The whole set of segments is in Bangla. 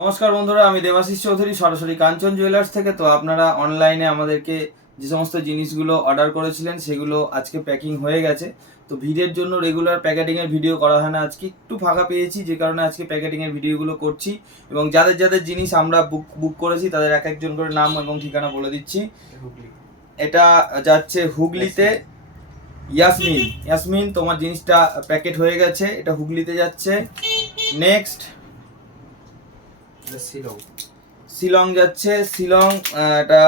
নমস্কার বন্ধুরা, আমি দেবাশিস চৌধুরী সরাসরি কাঞ্চন জুয়েলার্স থেকে। তো আপনারা অনলাইনে আমাদেরকে যে সমস্ত জিনিসগুলো অর্ডার করেছিলেন সেগুলো আজকে প্যাকিং হয়ে গেছে। তো ভিড়ের জন্য রেগুলার প্যাকেটিংয়ের ভিডিও করা হয় না, আজকে একটু ফাঁকা পেয়েছি যে কারণে আজকে প্যাকেটিংয়ের ভিডিওগুলো করছি। এবং যাদের যাদের জিনিস আমরা বুক করেছি তাদের এক একজন করে নাম এবং ঠিকানা বলে দিচ্ছি। এটা যাচ্ছে হুগলিতে। ইয়াসমিন, ইয়াসমিন তোমার জিনিসটা প্যাকেট হয়ে গেছে, এটা হুগলিতে যাচ্ছে। নেক্সট শিলং যাচ্ছে, শিলং এটা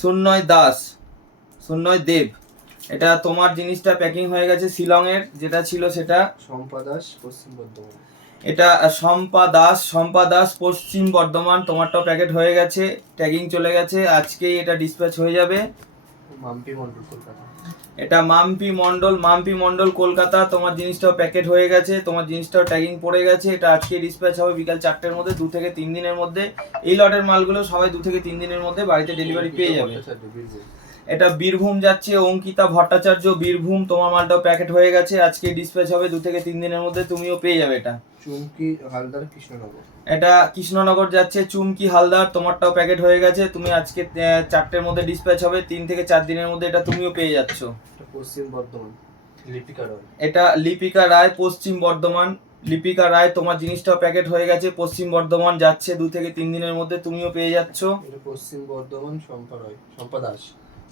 সুন্নয় দেব, এটা তোমার জিনিসটা প্যাকিং হয়ে গেছে শিলংয়ের, যেটা ছিল সেটা শম্পা দাস পশ্চিম বর্ধমান। এটা শম্পা দাস পশ্চিম বর্ধমান, তোমারটাও প্যাকেট হয়ে গেছে, ট্যাগিং চলে গেছে, আজকেই এটা ডিসপ্যাচ হয়ে যাবে। মাম্পি মন্ডল কলকাতা, এটা মাম্পি মন্ডল কলকাতা, তোমার জিনিসটাও প্যাকেট হয়ে গেছে, তোমার জিনিসটাও ট্যাগিং পড়ে গেছে, এটা আজকে ডিসপ্যাচ হবে বিকাল 4টের মধ্যে, 2 থেকে 3 দিনের মধ্যে। এই লটের মালগুলো সবাই 2 থেকে 3 দিনের মধ্যে বাড়িতে ডেলিভারি পেয়ে যাবে। এটা বীরভূম যাচ্ছে, অঙ্কিতা ভট্টাচার্য বীরভূম, তোমার মালটাও প্যাকেট হয়ে গেছে, আজকে ডিসপ্যাচ হবে 2 থেকে 3 দিনের মধ্যে, তুমিও পেয়ে যাবে। এটা চুমকি হালদার কৃষ্ণনগর, এটা কৃষ্ণনগর যাচ্ছে চুমকি হালদার, তোমারটাও প্যাকেট হয়ে গেছে, তুমি আজকে 4টের মধ্যে ডিসপ্যাচ হবে, 3 থেকে 4 দিনের মধ্যে এটা তুমিও পেয়ে যাচ্ছ। পশ্চিম বর্ধমান লিপিকা রায়, এটা লিপিকা রায় পশ্চিম বর্ধমান, লিপিকা রায় তোমার জিনিসটাও প্যাকেট হয়ে গেছে, পশ্চিম বর্ধমান যাচ্ছে, 2 থেকে 3 দিনের মধ্যে তুমিও পেয়ে যাচ্ছ। এটা পশ্চিম বর্ধমান শম্পা দাস,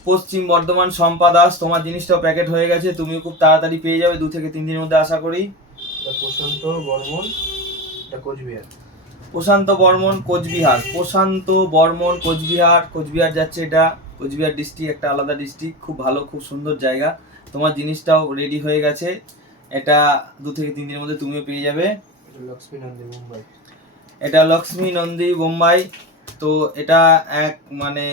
পশ্চিম বর্ধমান শম্পা দাস, তোমার জিনিসটাও প্যাকেট হয়ে গেছে, তুমিও খুব তাড়াতাড়ি পেয়ে যাবে, 2 থেকে 3 দিনের মধ্যে আশা করি। এটা প্রশান্ত বর্মন, এটা কোচবিহার, প্রশান্ত বর্মন কোচবিহার যাচ্ছে, এটা কোচবিহার ডিস্ট্রিক্ট, একটা আলাদা ডিস্ট্রিক্ট, খুব ভালো, খুব সুন্দর জায়গা। তোমার জিনিসটাও রেডি হয়ে গেছে, এটা 2 থেকে 3 দিনের মধ্যে তুমিও পেয়ে যাবে। এটা লক্ষ্মী নন্দী বোম্বাই, তো এটা এক মানে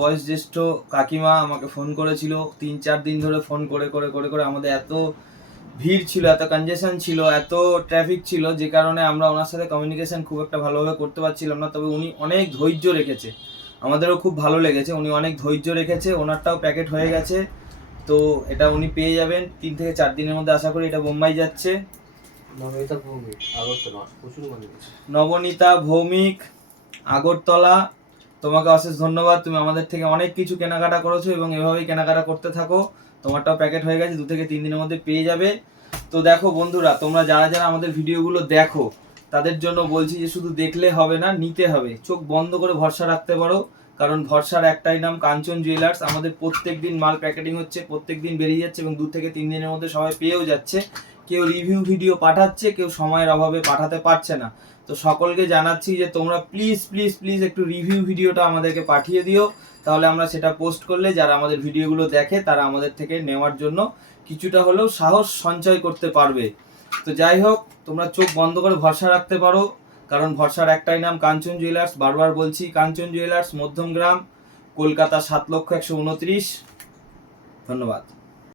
বয়োজ্যেষ্ঠ কাকিমা আমাকে ফোন করেছিল, 3-4 দিন ধরে ফোন করে করে করে করে আমাদের এত ভিড় ছিল, এত কনজেশন ছিল, এত ট্রাফিক ছিল, যে কারণে আমরা ওনার সাথে কমিউনিকেশন খুব একটা ভালোভাবে করতে পারছিলাম না। তবে উনি অনেক ধৈর্য রেখেছে, আমাদেরও খুব ভালো লেগেছে, উনি অনেক ধৈর্য রেখেছে, ওনারটাও প্যাকেট হয়ে গেছে। তো এটা উনি পেয়ে যাবেন 3 থেকে 4 দিনের মধ্যে আশা করি। এটা বোম্বাই যাচ্ছে। নবনীতা ভৌমিক আগরতলা, তোমাকে অশেষ ধন্যবাদ, তুমি আমাদের থেকে অনেক কিছু কেনাকাটা করেছো এবং এভাবেই কেনাকাটা করতে থাকো। তোমারটাও প্যাকেট হয়ে গেছে, 2 থেকে 3 দিনের মধ্যে পেয়ে যাবে। তো দেখো বন্ধুরা, তোমরা যারা যারা আমাদের ভিডিওগুলো দেখো তাদের জন্য বলছি যে শুধু দেখলে হবে না, নিতে হবে। চোখ বন্ধ করে ভরসা রাখতে পারো, কারণ ভরসার একটাই নাম কাঞ্চন জুয়েলার্স। আমাদের প্রত্যেক দিন মাল প্যাকেটিং হচ্ছে, প্রত্যেক দিন বেরিয়ে যাচ্ছে এবং 2 থেকে 3 দিনের মধ্যে সবাই পেয়েও যাচ্ছে। কেউ রিভিউ ভিডিও পাঠাচ্ছে, কেউ সময়ের অভাবে পাঠাতে পারছে না। তো সকলকে জানাচ্ছি যে তোমরা প্লিজ প্লিজ প্লিজ একটু রিভিউ ভিডিওটা আমাদেরকে পাঠিয়ে দিও, তাহলে আমরা সেটা পোস্ট করলে যারা আমাদের ভিডিওগুলো দেখে তারা আমাদের থেকে নেওয়ার জন্য কিছুটা হলেও সাহস সঞ্চয় করতে পারবে। তো যাই হোক, তোমরা চোখ বন্ধ করে ভরসা রাখতে পারো, কারণ ভরসার একটাই নাম কাঞ্চন জুয়েলার্স। বারবার বলছি, কাঞ্চন জুয়েলার্স, মধ্যমগ্রাম, কলকাতা 7,129,000। ধন্যবাদ।